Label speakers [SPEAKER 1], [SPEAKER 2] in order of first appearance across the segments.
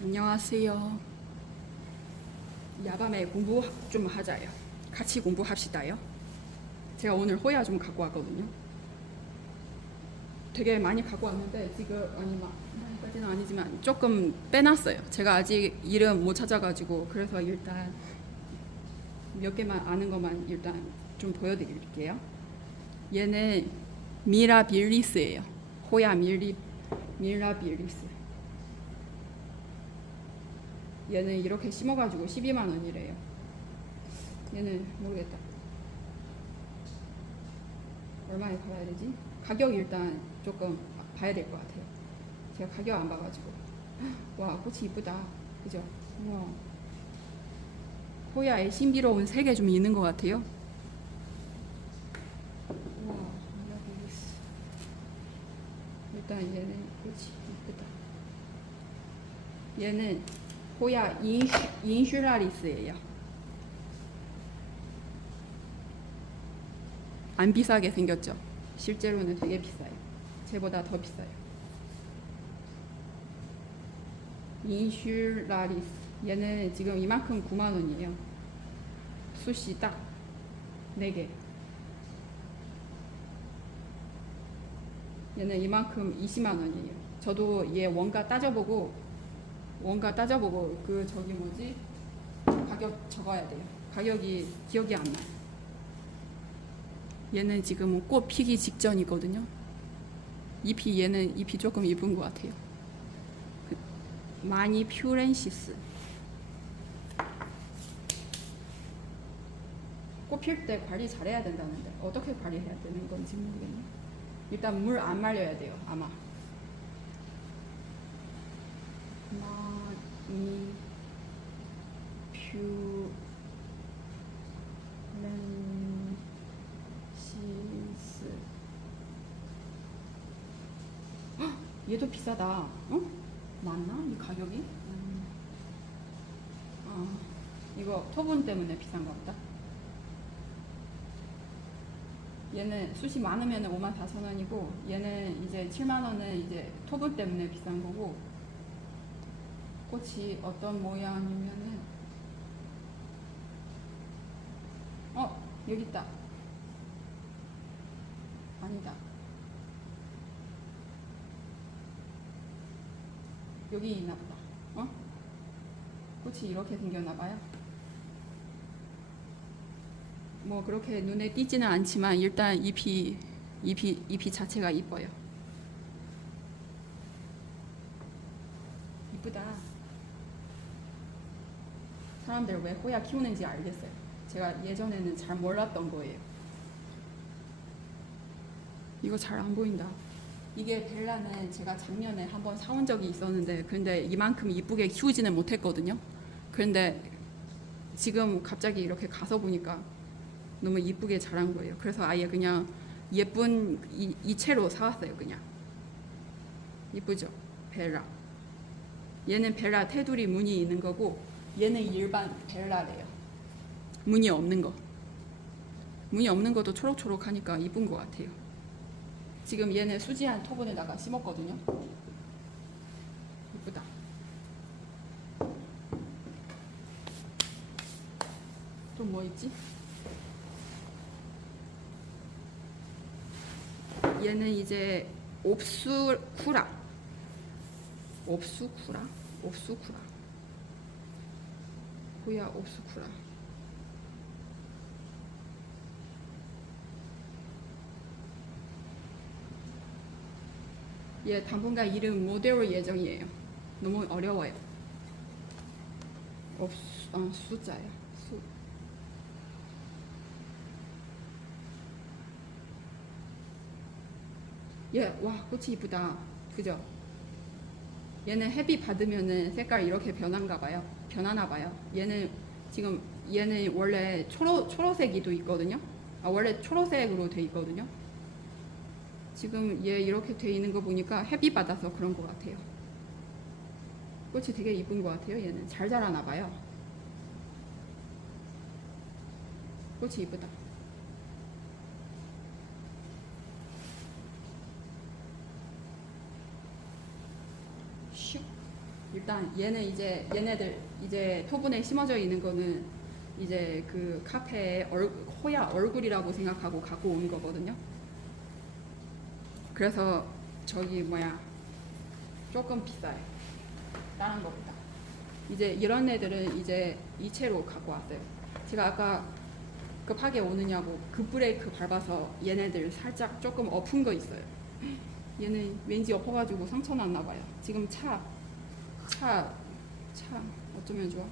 [SPEAKER 1] 안녕하세요. 야밤에 공부 좀 하자요. 같이 공부합시다요. 제가 오늘 호야 좀 갖고 왔거든요. 되게 많이 갖고 왔는데 지금 아니 막 많이까지는 아니지만 조금 빼놨어요. 제가 아직 이름 못 찾아가지고 그래서 일단 몇 개만 아는 것만 일단 좀 보여드릴게요. 얘는 미라빌리스예요. 호야 밀리 미라빌리스. 얘는 이렇게 심어가지고 12만 원이래요. 얘는 모르겠다. 얼마에 팔아야 되지? 가격 일단 조금 봐야 될 것 같아요. 제가 가격 안 봐가지고. 와, 꽃이 이쁘다. 그죠? 우와. 호야의 신비로운 세계 좀 있는 것 같아요. 우와. 일단 얘는 꽃이 이쁘다. 얘는 호야 인슈, 인슈라리스예요. 안 비싸게 생겼죠? 실제로는 되게 비싸요. 쟤보다 더 비싸요. 인슈라리스. 얘는 지금 이만큼 9만 원이에요. 숱이 딱 4개. 얘는 이만큼 20만 원이에요. 저도 얘 원가 따져보고 원가 따져보고 그 저기 뭐지 가격 적어야 돼요. 가격이 기억이 안 나요. 얘는 지금 꽃 피기 직전이거든요. 잎이 얘는 잎이 조금 이쁜 것 같아요. 그 마니 퓨렌시스. 꽃 필 때 관리 잘해야 된다는데 어떻게 관리해야 되는 건지 모르겠네. 일단 물 안 말려야 돼요. 아마. 마니 퓨렌시스. 헉, 얘도 비싸다. 어? 맞나? 이 가격이? 음. 아, 이거 토분 때문에 비싼가 보다. 얘는 숱이 많으면 5만 4천 원이고 얘는 이제 7만 원은 이제 토분 때문에 비싼 거고 꽃이 어떤 모양이면은 어 여기 있다. 아니다. 여기 있나 보다. 어? 꽃이 이렇게 생겼나 봐요. 뭐 그렇게 눈에 띄지는 않지만 일단 잎이 잎이 잎이 자체가 이뻐요. 이쁘다 사람들 왜 호야 키우는지 알겠어요. 제가 예전에는 잘 몰랐던 거예요. 이거 잘 안 보인다. 이게 벨라는 제가 작년에 한번 사온 적이 있었는데 근데 이만큼 이쁘게 키우지는 못했거든요. 그런데 지금 갑자기 이렇게 가서 보니까 너무 이쁘게 자란 거예요. 그래서 아예 그냥 예쁜 이, 이 채로 사왔어요. 그냥 이쁘죠? 벨라. 얘는 벨라 테두리 무늬 있는 거고 얘는 일반 벨라래요. 무늬 없는 거. 무늬 없는 것도 초록초록하니까 이쁜 것 같아요. 지금 얘는 수지한 토분에다가 심었거든요. 이쁘다. 또 뭐 있지? 얘는 이제 옵수쿠라. 옵수쿠라? 옵수쿠라. 호야 옵수쿠라. 얘 당분간 이름 못 외울 예정이에요. 너무 어려워요. 옵수, 어, 숫자야. 수. 얘, 와, 꽃이 이쁘다. 그죠? 얘는 햇빛 받으면은 색깔 이렇게 변한가 봐요. 변하나 봐요. 얘는 지금 얘는 원래 초로 초록색이도 있거든요. 아 원래 초록색으로 돼 있거든요. 지금 얘 이렇게 돼 있는 거 보니까 햇빛 받아서 그런 것 같아요. 꽃이 되게 이쁜 것 같아요. 얘는 잘 자라나 봐요. 꽃이 이쁘다. 슉. 이렇게 일단 얘는 이제 얘네들 이제 토분에 심어져 있는 거는 이제 그 카페의 얼, 호야 얼굴이라고 생각하고 갖고 온 거거든요. 그래서 저기 뭐야 조금 비싸요. 다른 거보다. 이제 이런 애들은 이제 이체로 갖고 왔어요. 제가 아까 급하게 오느냐고 급브레이크 밟아서 얘네들 살짝 조금 엎은 거 있어요. 얘는 왠지 엎어가지고 상처 났나 봐요. 지금 차, 차, 차 어쩌면 좋아?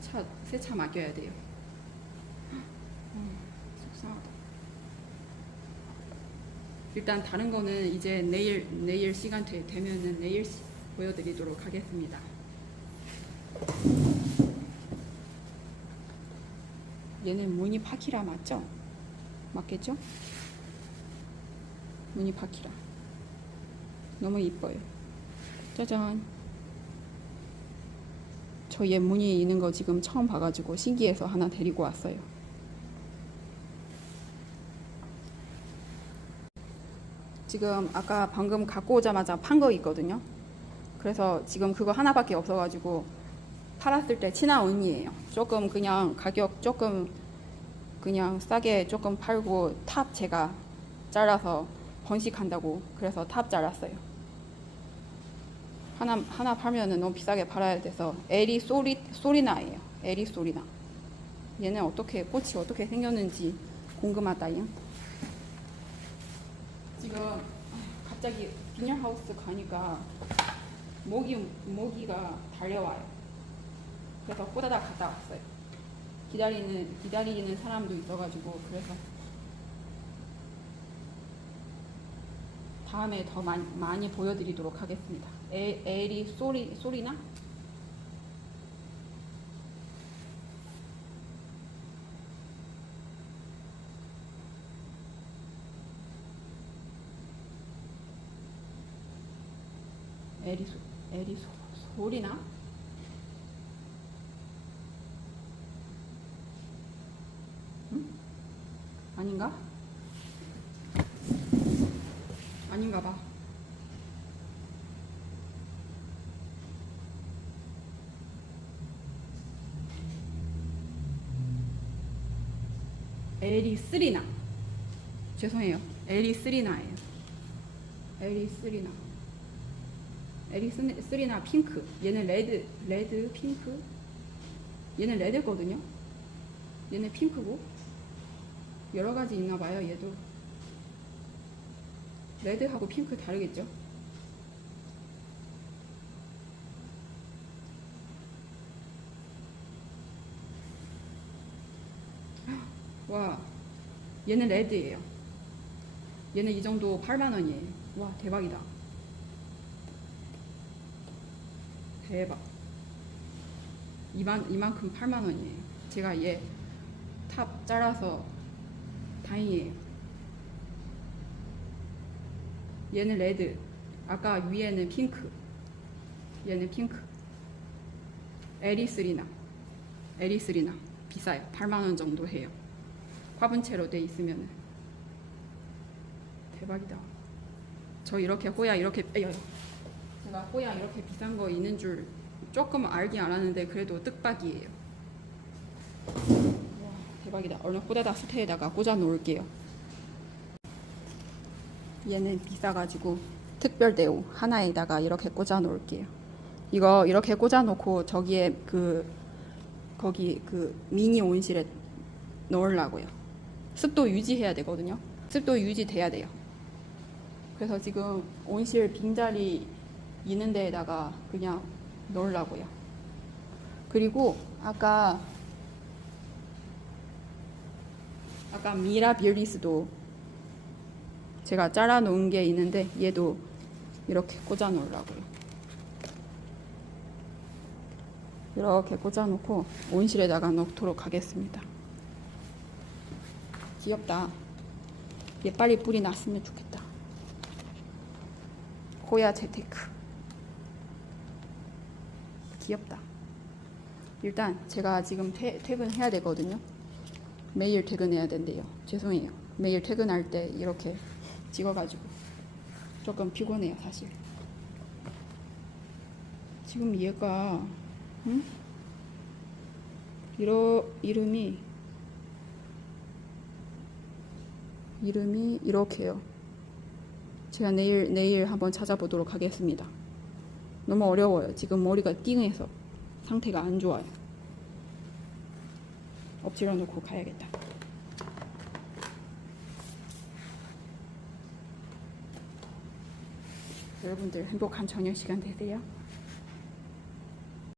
[SPEAKER 1] 차 세차 맡겨야 돼요. 음, 속상하다. 일단 다른 거는 이제 내일 내일 시간 되, 되면은 내일 시- 보여드리도록 하겠습니다. 얘는 무늬 파키라 맞죠? 맞겠죠? 무늬 파키라. 너무 이뻐요. 짜잔. 저얘 무늬 있는 거 지금 처음 봐가지고 신기해서 하나 데리고 왔어요. 지금 아까 방금 갖고 오자마자 판 거 있거든요. 그래서 지금 그거 하나밖에 없어가지고 팔았을 때 친한 언니예요. 조금 그냥 가격 조금 그냥 싸게 조금 팔고 탑 제가 잘라서 번식한다고 그래서 탑 잘랐어요. 하나 하나 팔면은 너무 비싸게 팔아야 돼서 에리 소리 소리나예요. 에리 소리나. 얘는 어떻게 꽃이 어떻게 생겼는지 궁금하다요. 지금 갑자기 비닐 하우스 가니까 모기 모기가 달려와요. 그래서 꼬다다 갔다 왔어요. 기다리는 기다리는 사람도 있어가지고 그래서 다음에 더 많이, 많이 보여드리도록 하겠습니다. 에, 에리 소리 소리나? 에리 소 에리 소, 소리나? 응? 아닌가? 아닌가 봐. 에리 쓰리나. 죄송해요. 에리 쓰리나예요. 에리 쓰리나. 에리 쓰- 쓰리나 핑크. 얘는 레드, 레드, 핑크. 얘는 레드거든요. 얘는 핑크고. 여러 가지 있나 봐요, 얘도. 레드하고 핑크 다르겠죠? 와, 얘는 레드예요. 얘는 이 정도 8만 원이에요. 와, 대박이다. 대박. 이만 이만큼 8만 원이에요. 제가 얘 탑 잘라서 다행이에요. 얘는 레드. 아까 위에는 핑크. 얘는 핑크. 에리스리나. 에리스리나. 비싸요. 8만 원 정도 해요. 화분채로 돼 있으면은 대박이다. 저 이렇게 호야 이렇게 에여. 제가 호야 이렇게 비싼 거 있는 줄 조금 알긴 알았는데 그래도 뜻밖이에요. 와 대박이다. 얼른 꽂아다 수태에다가 꽂아 놓을게요. 얘는 비싸가지고 특별 대우 하나에다가 이렇게 꽂아 놓을게요. 이거 이렇게 꽂아 놓고 저기에 그 거기 그 미니 온실에 넣으려고요. 습도 유지해야 되거든요. 습도 유지돼야 돼요. 그래서 지금 온실 빈자리 있는 데에다가 그냥 넣으려고요. 그리고 아까 아까 미라 빌리스도 제가 잘라 놓은 게 있는데 얘도 이렇게 꽂아 놓으려고요. 이렇게 꽂아 놓고 온실에다가 넣도록 하겠습니다. 귀엽다. 얘 빨리 뿌리 났으면 좋겠다. 호야 재테크. 귀엽다. 일단 제가 지금 퇴, 퇴근해야 되거든요. 매일 퇴근해야 된대요. 죄송해요. 매일 퇴근할 때 이렇게 찍어가지고 조금 피곤해요, 사실. 지금 얘가 응? 이러 이름이 이름이 이렇게요. 제가 내일 내일 한번 찾아보도록 하겠습니다. 너무 어려워요. 지금 머리가 띵해서 상태가 안 좋아요. 엎질러 놓고 가야겠다. 여러분들 행복한 저녁 시간 되세요.